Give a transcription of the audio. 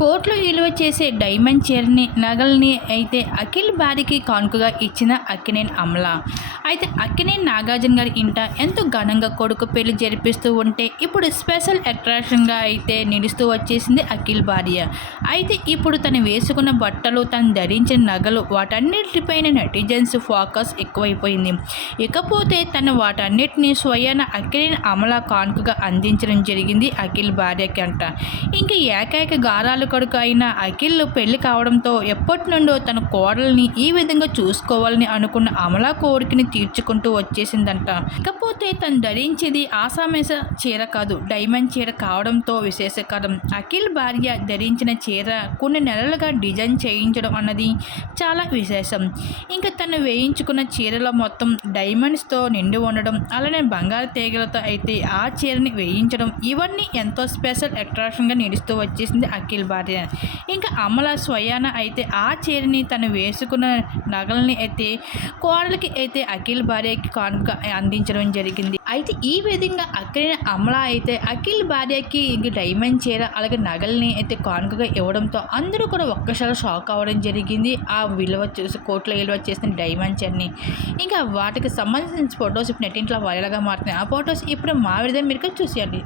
కోట్లు విలువ చేసే డైమండ్ చీరని నగల్ని అయితే అఖిల్ భార్యకి కానుకగా ఇచ్చిన అక్కినేని అమల. అయితే అక్కినేని నాగార్జున గారి ఇంట ఎంతో ఘనంగా కొడుకు పెళ్ళి జరిపిస్తూ ఉంటే ఇప్పుడు స్పెషల్ అట్రాక్షన్గా అయితే నిలుస్తూ వచ్చేసింది అఖిల్ భార్య. అయితే ఇప్పుడు తను వేసుకున్న బట్టలు తను ధరించిన నగలు వాటన్నిటిపైన నెటిజన్స్ ఫోకస్ ఎక్కువైపోయింది. ఇకపోతే తను వాటన్నిటిని స్వయాన అక్కినేని అమల కానుకగా అందించడం జరిగింది అఖిల్ భార్యకి అంట. ఇంకా ఏకైక గారాలు కొడుకు అయిన అఖిల్ పెళ్ళి కావడంతో ఎప్పటి నుండో తన కోడల్ని ఈ విధంగా చూసుకోవాలని అనుకున్న అమల కోరికని తీర్చుకుంటూ వచ్చేసిందంట. ఇకపోతే తను ధరించేది ఆసామేస చీర కాదు డైమండ్ చీర కావడంతో విశేషకరం అఖిల్ భార్య ధరించిన చీర కొన్ని నెలలుగా డిజైన్ చేయించడం అన్నది చాలా విశేషం. ఇంకా తను వేయించుకున్న చీరలో మొత్తం డైమండ్స్తో నిండి ఉండడం అలానే బంగారు తీగలతో అయితే ఆ చీరని వేయించడం ఇవన్నీ ఎంతో స్పెషల్ అట్రాక్షన్గా నిలుస్తూ వచ్చేసింది అఖిల్ భార్య. ఇంకా అమల స్వయాన అయితే ఆ చీరని తను వేసుకున్న నగల్ని అయితే కోడలికి అయితే అఖిల్ భార్యకి కానుక అందించడం జరిగింది. అయితే ఈ విధంగా అక్కడిన అమల అయితే అఖిల్ భార్యకి ఇంక డైమండ్ చీర అలాగే నగల్ని అయితే కానుకగా ఇవ్వడంతో అందరూ కూడా ఒక్కసారి షాక్ అవ్వడం జరిగింది. ఆ విలువ చూసి కోట్లో విలువ చేసిన డైమండ్ చీరని. ఇంకా వాటికి సంబంధించిన ఫొటోస్ ఇప్పుడు నెట్టింట్లో వైరల్గా మారుతున్నాయి. ఆ ఫొటోస్ ఇప్పుడు మా విధంగా మీరు చూసేయండి.